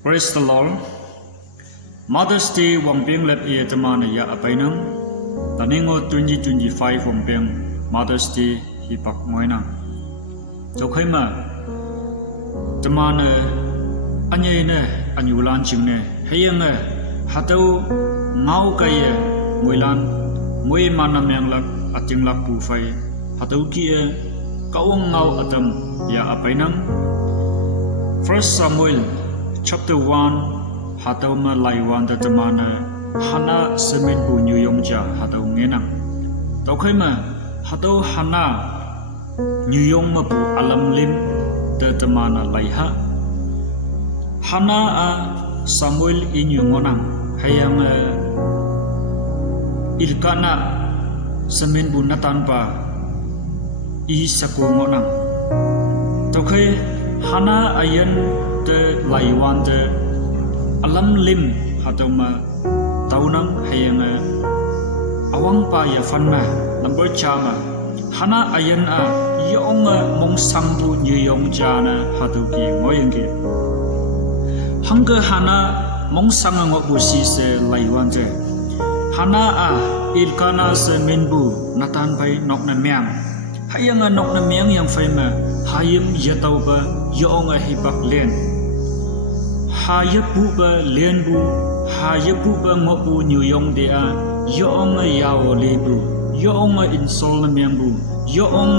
Praise the Lord. Mother's Day wamping lep e tamana ya apainam. Taningo 2025 wamping Mother's Day hipak moina. Tokhaima tamana anye ne anyulan chingne heyanga hatau ngau kaya muilan mui manam yang lak ating lak pu fai hatau kia kawang ngau atam ya apainam. 1 Samuel Chapter 1 Hatau ma laiwan da tamana hana semen bu New Yong ja hatau ngenang tokai ma hatau hana New Yong ma bu alam lim da tamana laiha hana a Samuel inyu ngonang hayang ilkana semen bu natan pa I saku ngonang tokai hana ayan de laiwan de alam lim hatoma taunang hayang awang pa ya fanma number chama hana ayan a yong mong sambu New Yong jana hatu ki ngoyeng ki hangga hana mong sanga ngobu si se laiwan je hana a ilkana se minbu natan pai nok na myang hayang nok na myang yang faima hayim yatau ba yong hibak len hayapu ba lenbu hayapu ba ngobu New Yong dea yong yao lebu yong insol membu yong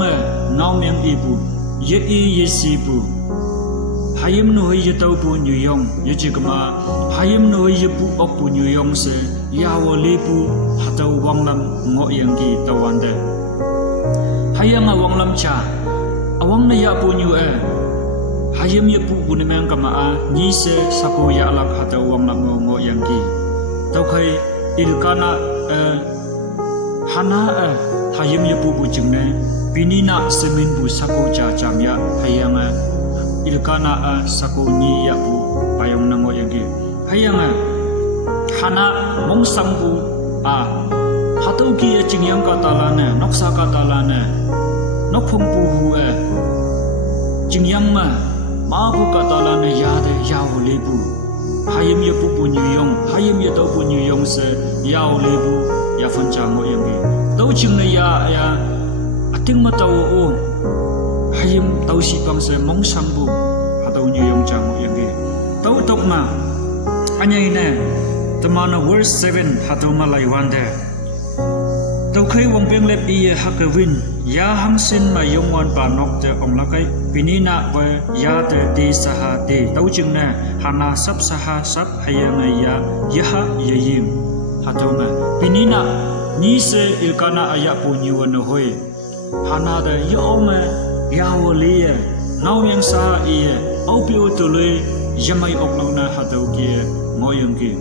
ngau mem ibu ye yesibu hayim no yatau bu New Yong yejikma hayim no yebu opu New Yong se yao lebu hatau wanglam ngo yang ki tawande hayang wanglam cha awang na ya pu New hayam ya pu bu nemang kama ni se sako ya lak hatau wang lam ngo yang ki tau khai ilkana hana hayam ya pu bu jingne pinina semin bu sako cha cham ya hayang ilkana sako ni ya pu payong na ngo yang ki hayang hana mong sang bu hatau ki jingyang ka talana noksa ka talana nokphum pu hu jingyang ma mabu katala ne yade yao lebu hayam ya pu New Yong hayam ya tau pu New Yong se yao lebu ya fancha ngo yang gi tau ching ne ya ating ma tau o hayam tau si pang se mong sambu hatau New Yong cha ngo yang gi tau tok ma anyai ne tamana verse 7 hatau ma laiwan de tau khai wong peng lep I hakawin ya hangsin ma yongwan pa nok te onglakai pinina wa ya te saha te taujing na hana sap saha sap hayang ya yaha yayim hatoma pinina ni se ilkana aya pu nyuwan hoi hana da yoma yawole naw yang sa I opio tole yamai oklona hatau ki moyong ki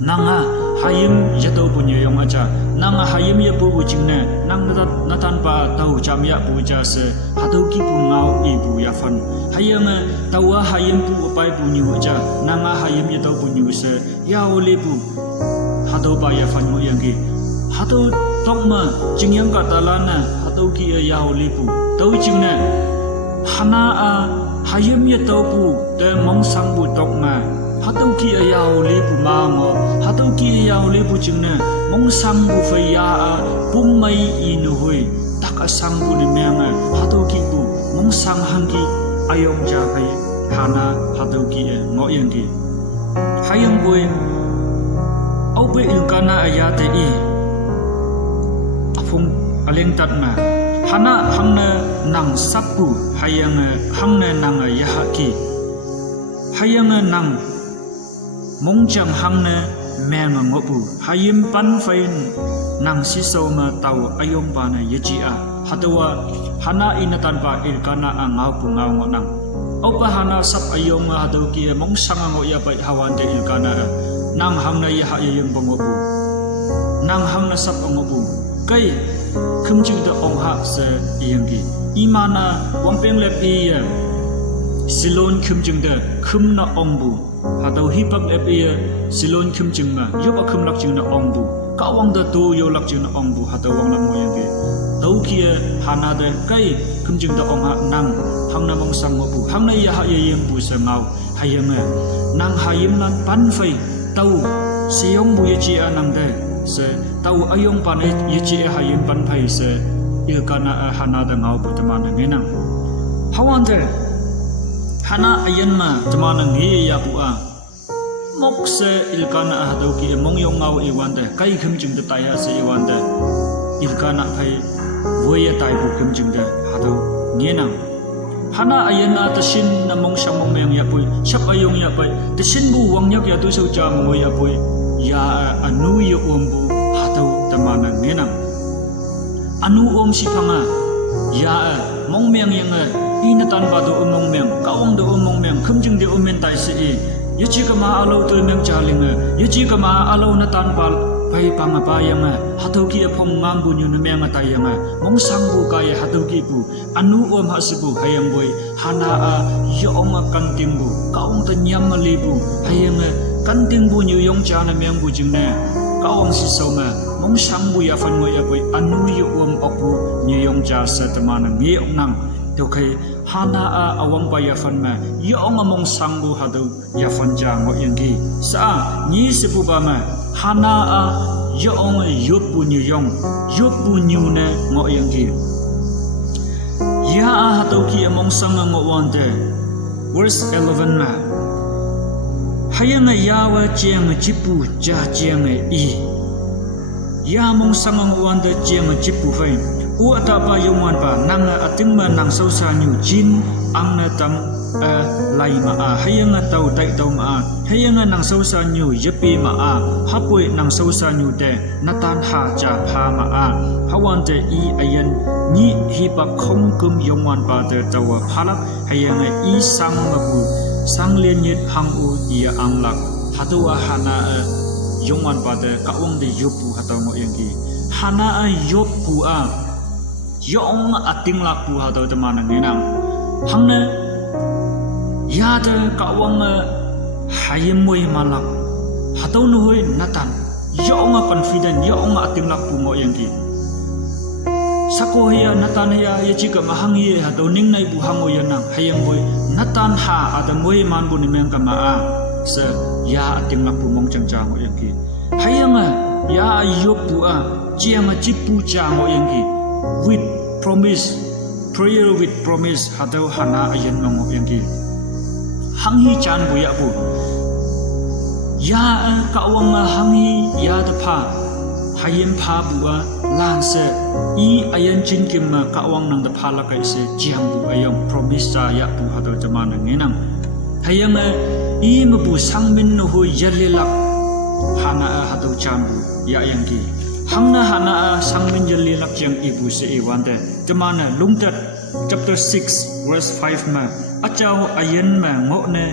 nanga hayim yatau punya yang aja nanga hayim ya pu ujingna nang natan pa tau jam ya pu ja se hatau ki pu ngau ibu ya fan hayam tawa hayim pu pai pu nyu aja nanga hayim ya tau pu nyu se ya ole pu hatau pa ya fan mo yang ki hatau tokma jingyang ka talana hatau ki ya ole pu tau jingna hana hayim ya tau pu de mong sang bu tokma hatau ki ayau lebu mango hatau ki ayau lebu jingna mong sang bu faya pum mai inu hui tak sang bu ni menga hatau ki bu mong sang hangki ayong ja kai hana hatau ki ngo yang ki hayang bui au be ilkana ayate I afung aleng tat ma hana hangna nang sapu hayang hangna nang yahaki hayang nang mong chang hang na meng ngopu hayim pan fain nang siso ma tau ayong pa na yeji hatawa hana inatan pa ilkana ngau pu ngau ngonang opa hana sap ayong hatau ki mong sang ngo ya pa hawan de ilkana nang hang na ya hayim bongopu nang hang na sap ngopu kai khumjing de ong ha se yenggi imana wampeng lep I silon khumjing de khumna ongbu hatau hipak epia silon khum chingma yoba khum lak chingna ongbu kawang da tu yo lak chingna ongbu hatau wang lam moyang ge tau kia hana de kai khum chingda ongha nang hang na mong sang mo bu hang na ya ha ye yeng bu sa ngau hayang nang hayim nan pan fai tau siong bu ye chi anang de se tau ayong pan ye chi hayim pan phai se il kana hana da ngau bu tama na ngenang hawan de hana ayan ma tama na nge ya bu a mok se il kana ha do ki mong yong ngau e wan de kai khim jing de tai ha se e wan de il kana phai voye tai bu khim jing de ha do ngenang hana ayana tashin na mong sang mong meng ya pui chap ayong ya pai tashin bu wang yak ya tu so cha mo ya pui ya anu yo om bu hatau tamana ngenang anu om si phanga ya mong meng yang ina tan ba do mong meng ka ong do mong meng khum jing de om men tai se e ya chi ka ma alo tu meng cha ling ya chi ka ma alo na tan pal pai pang pa yang hatau ki phong ngam bu nyu na meng ta yang mong sang bu ka ya hatau ki bu anu om ha si bu hayang boy hana a yo ong kan ting bu ka ong ta nyam ma li bu hayang kan ting bu nyu yong cha na meng bu jing na ka ong si so ma mong sang bu ya fan mo ya boy anu yo om ok bu nyu yong cha sa ta ma na nge ong nang to khai hana a awang pa ya fan ma yo ong mong sang bu ha do ya fan cha ngo yang ki sa ni si bu ba ma hana a yo ong yo bu nyu yong yo bu nyu na ngo yang ki ya hatau ki among sang ngo wan de verse 11 ma hayang ya wa cheng chipu cha cheng i ya mong sang ngo wan de cheng chipu fai u ata pa yong wan pa nang ating ma nang so sa nyu jin ang na tam lai ma a hayang tau tai tau ma hayang nang so sa nyu yepi ma a hapoi nang so sa nyu de natan ha cha pha ma a hawan de i ayan ni hi pa khong kum yong wan pa de tawa phalak hayang i sang ma bu sang len yet hang u ia ang lak hatuwa hana yong wan pa de ka ong de yupu hataw mo yang ki hana yupu a yong ating lak pu hataw de man ngenang hang na ya de ka ong hayem moi malak hataw no hoi natan yong confident yong ating lak pu mo yang ki sako hiya natan hiya ye chi ka mahang ye ha do ning nai bu hango ya nang hayang boy natan ha ada moi man bu ni meng ka ma a se ya ating lak pu mong chang chang yang ki hayang ya yo pu a chiang chi pu cha mo yang ki with promise prayer with promise ha do hana ayen mong yang ki hang hi chan bu ya bu ya ka wang hang hi ya da pha hayem pha bu a lan se I ayan chin kim ma ka wang nang da phala kai se jiang bu ayong promise cha ya bu ha do jama na ngenang hayang I ma bu sang min no hu yale lak hana ha do cham bu ya yang ki hang na hana sang min yale lak jiang I bu se e wan de jama na lungtat chapter 6 verse 5 ma achao ayan ma ngo ne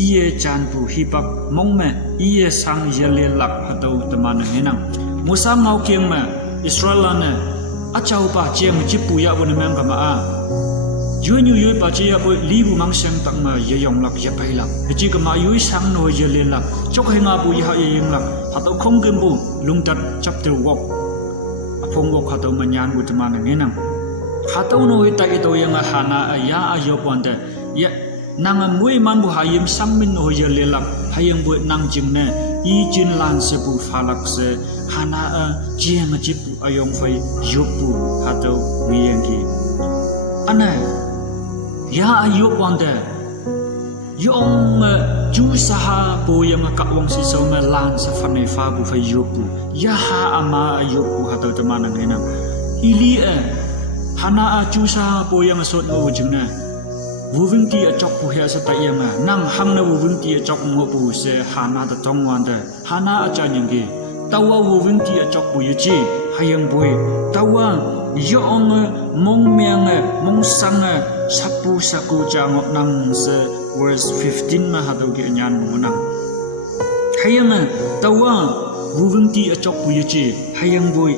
I ye chan bu hi pak mong ma I ye sang yale lak ha do jama na ngenang musa ngau kieng ma Israel na achau pa chiang chipu ya bon mem ka ma a yu nyu yu pa chi ya bo li bu mang sem tak ma ye yong lak ya pai lak chi ka ma yu sang no ye le lak chok he nga bu ya ye yeng lak ha to khong kem bu lung tat chapter wok a phong wok ha to ma nyan bu ta ma na nge nang ha to no hi ta i to yang ha na ya a yo pon de ye nang mui man bu ha yim sang min no ye le lak ha yeng bu nang jing ne I jin lan se bu falak se hana jiang chipu ayong fai yupu hato miyangi ana ya ayuk wanda yong ju saha po yang ka wong si so ma lan sa fanai fa bu fai yupu ya ha ama ayupu hato tamana ngena ili hana ju saha po yang sot no jingna wuving ti a chok pu hya sa ta yang nang hang na wuving ti a chok ngo pu se hana da tong wanda hana a cha nyang gi tawa wuving ti a chok pu yu chi hayang boy tawa yo ong mong myang mong sang sapu saku cha ngo nang se verse 15 ma ha do gi nyan mo nang hayang tawa wuving ti a chok pu yu chi hayang boy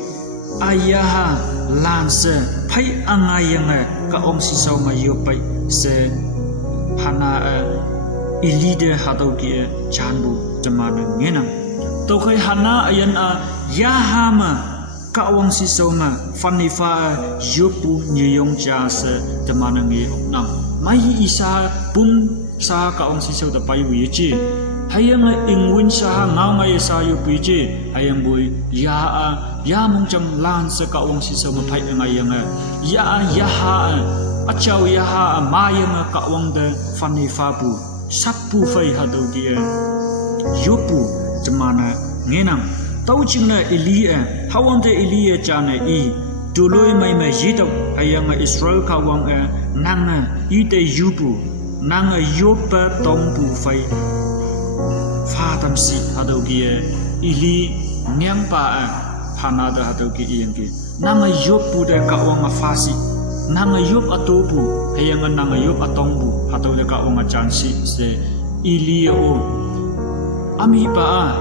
ayaha lan se phai angayang ka ong si saw ma yu pai se hana ilide hado ki chanbu jamana ngenang to khai hana ayan ya hama ka wang si soma fanifa yupu nyong cha se jamana nge nam mai isa bum sa ka ong siso da pai wi chi hayang ingwin sa ngau ngai sa yu pi chi hayang bui ya mong chang lan sa ka ong siso ma phai ngai yang ya ha achau ya ha ma yang ka ong da fani fa bu sap pu fai ha do gi yu pu jamana ngenam tau ching na ili hawang de ili cha na I Duloi mai ma yidau ayang Israel ka wang nang ite yubu nang yopa tong pu fai fa tam si hado gi ili nyang pa hana da hado gi ing gi nang yopu de ka wang fa si nang yop atopu ayang nang yop atong bu hado de ka wang chan si se ili o ami pa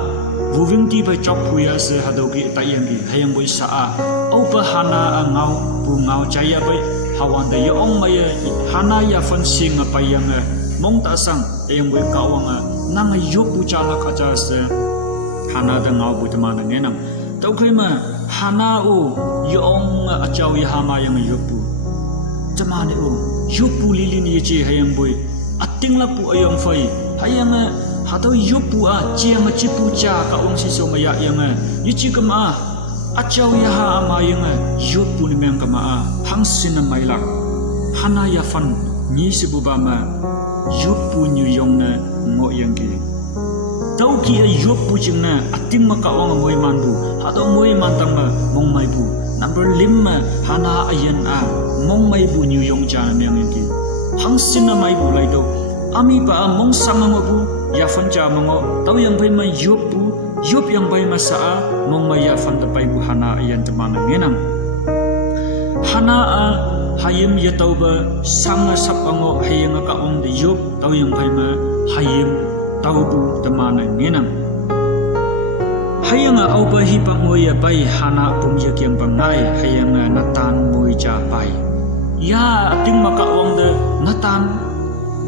Vuving ti ba chok puya se hadogi tayang gi hayang boy sa opa hana ngau pu ngau chaya bai hawan de yong mai hana ya fan sing pa yang mong ta sang ayang boy kawang nang yu pu cha la kha cha se hana da ngau bu tama na ngenam tau khai ma hana o yong a chau ya ha ma yang yu pu tama ne o yu pu li li ni chi hayang boy ating la pu ayang fai hayang Hatau yupu chiang chipu cha ka ong si so maya yang yichi kama achau ya ha ma yang yupu ni meng kama hang sin mai lak hana ya fan ni si bu ba ma yupu nyu yong na ngo yang ki tau ki yupu jing na atim ma ka ong moi man bu hatau moi man tang ma mong mai bu number 5 hana ayan mong mai bu nyu yong cha na meng ki hang sin mai bu lai do ami pa mong sang ngo bu ya fan cha mango tau yang bai ma yup yang bai ma sa mong ma ya fan da bai bu hana ayan tamana ngenam hana hayim ya tau ba sang sap ango hayang ka ong de yup tau yang bai ma hayim tau bu tamana ngenam hayang au ba hi pa mo ya bai hana pum ya kyang bang nai hayang natan moi cha bai ya ting ma ka ong de natan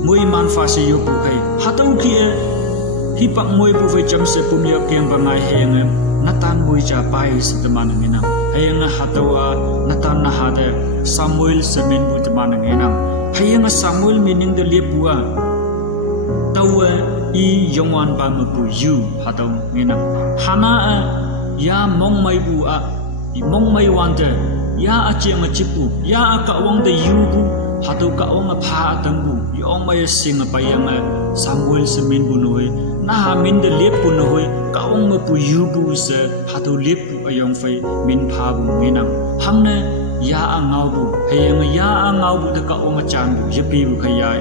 Mui man fa se yu pu kai hatau ki hi pak moi pu vai cham se pum ya kyang ba ngai heng natan mui cha pai se taman ngena heng hatau natan na ha de Samuel semen bu taman ngena heng Samuel meaning de le pu tau I yongwan ba ma pu yu hatau ngena hana ya mong mai bu mong mai wan de ya a chiang chipu ya ka wong de yu bu Hatau ka ong pha tambu yong mai sing pa yang Samuel semin bu noi na ha min de lep bu noi ka ong ma pu yu bu se hatau lep bu ayong fai min pha bu ngenam hamne ya angau bu hayang ya angau bu de ka ong chan bu yepi bu khaya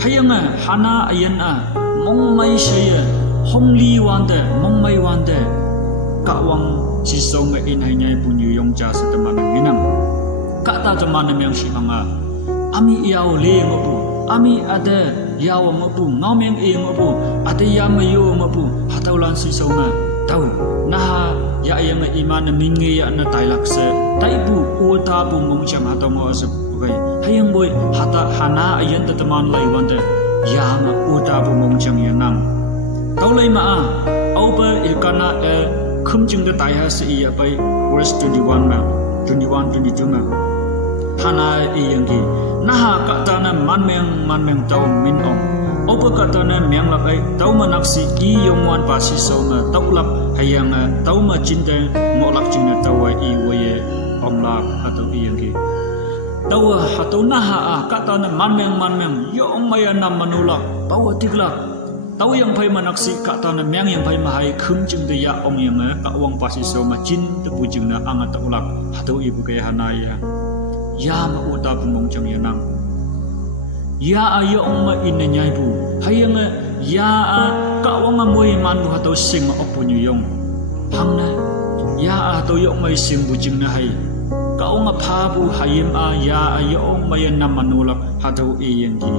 hayang hana ayan mong mai se hong li wan de mong mai wan de ka wang si so ma in hai nyai bu nyu yong cha se taman ngenam Kata zaman yang si manga, ami iau le mapu, ami ada iau mapu, ngomeng mapu, ada yang mayu mapu, hatau lan si songa, tahu, nah ya yang iman mingi ya na tailak se, taibu uta pu mungcang hatau mo asap bukai, hayang boy hata hana ayan teman lai wante, ya ma uta pu mungcang ya nam, tahu lai ma au ba ilkana kumjung de taiha se iya pai verse 21 ma, 22 ma. Hana iyangki naha katana manmeng tau min ong opa katana meng lapai tau manaksi I yongwan pasi songa tau lap hayang tau ma cinta ngolak cingna tau I waye ong lap atau iyangki tau hatau naha katana manmeng yong maya nam manulak tau tiglak tau yang pai manaksi katana meng yang pai mahai khum cingda ya ong yang ka wang pasi songa cin tepu cingna anga tau lap hatau ibu kaya hanaya Ya ma uta pumong chang yanang ya ayo ma in nyai bu hayang ya ka wang moi man bu hatau sing opu nyu yong hang na ya to yo mai sing bu jing na hai ka wang pha bu hayim ya ayo ma yan nam manulak hatau e yang gi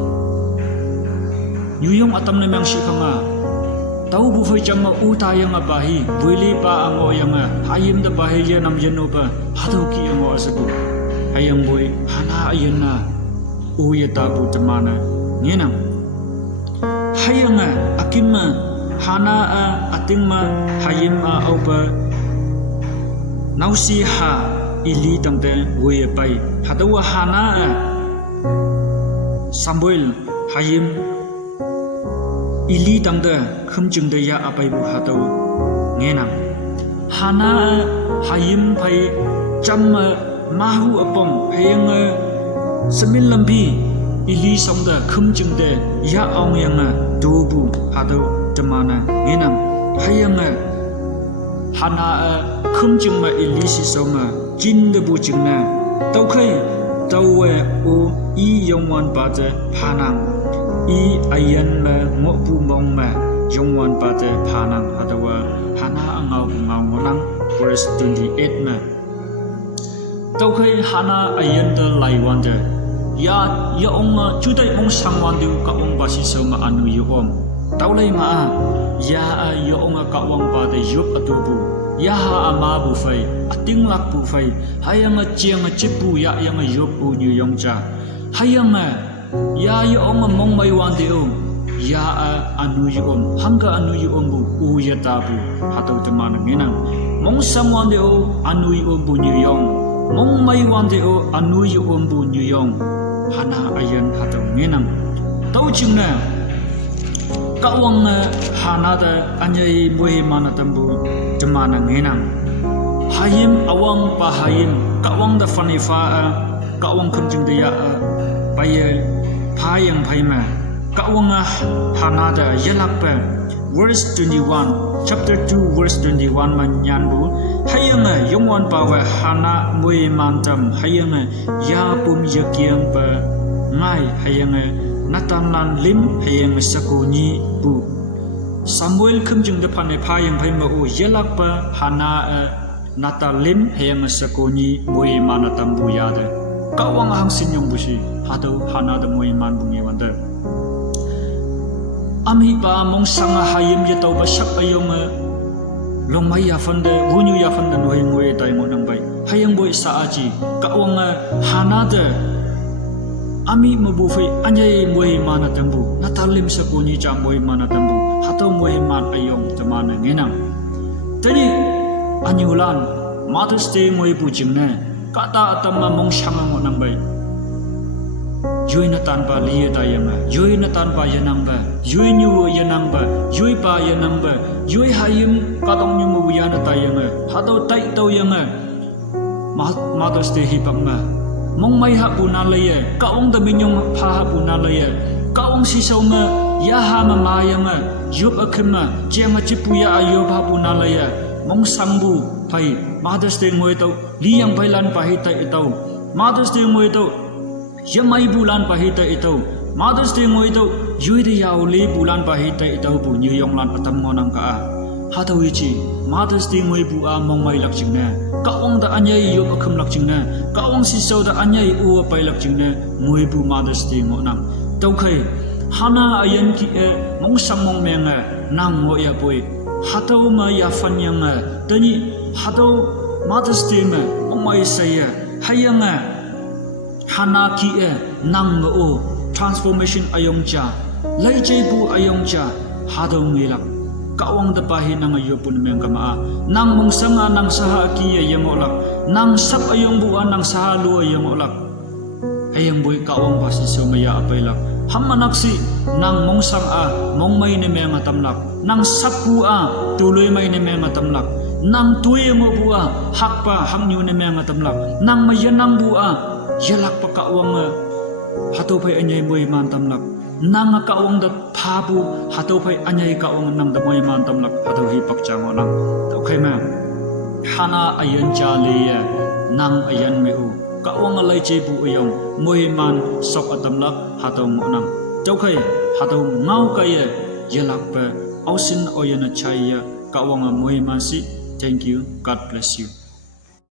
nyu yong atam na mang shi khanga tau bu phai cham ma uta yang ba hi buili pa ango yang hayim da ba hi ya nam yeno ba hatau ki ango asabu hayang boy hana ayan na uya tabu tamana ngenam hayang akim hana ating ma hayim aupa nausi ha ili tangte uya pai hatawa hana Samuel hayim ili tangda khumjung de ya apai bu hato ngena hana hayim phai cham mahu apom hayang semil lambi ili songda khumjung de ya ong yang do bu hato tamana ngena hayang hana khumjung ma ili si soma jin de bu jing na tau khai tau we o I yongwan ba de phanang I ayan ma ngo bu mong ma yongwan ba de phanang hadawa hana angau ngau ngolang verse 28 ma tau khai hana ayan de lai wan de ya ong chu dai mong sangwan de ka ong ba si so ma anu yu om tau lai ma ya ong ka ong ba de yup atu bu ya ha ama bu fai ating lak bu fai hayang chiang chipu ya yang yup bu nyu yong cha hayang ya ong mong mai wan de ya anu yu om hanga anu yu om bu u ya ta bu hatau tama na nginang mong sam wan de anu yu om bu nyu yong mong mai wan de anu yu om bu nyu yong hana ayan hatau nginang tau chung na ka wang hana da anyai moi mana tambu tama na nginang hayim awang pa hayim ka wang da fanifa ka wang khumjung de ya paye phayang phaima ka wang hana da yalak pa verse 21 chapter 2 verse 21 man nyan bu hayang yongwan pa wa hana moi man tam hayang ya pum yakyang pa ngai hayang natamlan lim hayang sakoni bu Samuel khumjung de phane phayang phaima o yalak pa hana natalim hayang sakoni moi man tam bu ya de ka wang hang sin yong bu shi hado hana da moi man bu ngi wan de ami ba mong sanga hayim ye tau ba sak ayong long mai ya fan de bunyu ya fan de noi ngoi dai mo nang bai hayang boi sa aji ka wang hana de ami mabu fai anyai moi mana tambu natalim sakoni cha moi mana tambu hato moi man ayong jamana ngenang tani anyulan Mother's Day moi bu jingna kata atama mong sanga mo nang bai yoi na tan ba liye da yama yoi na tan ba yanang ba yoi nyu yanang ba yoi pa yanang ba yoi hayim ka dong nyu mu ya na ta yama hato tai tau yama Mother's Day hi pam ma mong mai ha bu na leye ka ong da minyong pha ha bu na leye ka ong si so ma ya ha ma ma yama yup akhima chiang chi pu ya ayo ba bu na leye mong sang bu phai Mother's Day ngoi tau liyang phai lan pa hi tai tau Mother's Day ngoi tau yamai bulan pa hi tai tau Mother's Day ngoi tau yui de yaw le bulan pa hi tai tau bu nyu yong lan atam ngonang ka ha tau chi Mother's Day ngoi bu a mong mai lak ching na ka ong da anyai yo akhum lak ching na ka ong si so da anyai u pai lak ching na ngoi bu Mother's Day ngonang tau khai hana ayan ki mong sang mong meng nang ngo ya poi hatau ma ya fan yang tani hatau Mother's Day ma ong mai sai hayang hana ki nang ngo transformation ayong cha lai chei bu ayong cha hadau ngilak kawang da pahi nang ayo pun meng kama nang mong sanga nang saha ki ayang olak nang sap ayong bu nang saha lu ayang olak ayang boy kawang pasi so maya apailak hamanaksi nang mong sang mong mai ne meng atamlak nang sap bu tuloy mai ne meng atamlak nang tuye mo bu hakpa hangnyu ne meng atamlak nang mayanang bu yalak pa kawang hato pai anyai boy man tamlak nang kawang da phabu hato pai anyai kawang nang da boy man tamlak hato hi pakchang onang to khai ma hana ayan cha le nang ayan me u kawang lai che bu ayong moi man sok atamlak hato ngonang to khai hato ngau ka yalak pa ausin oyana chaya kawang moi man si thank you god bless you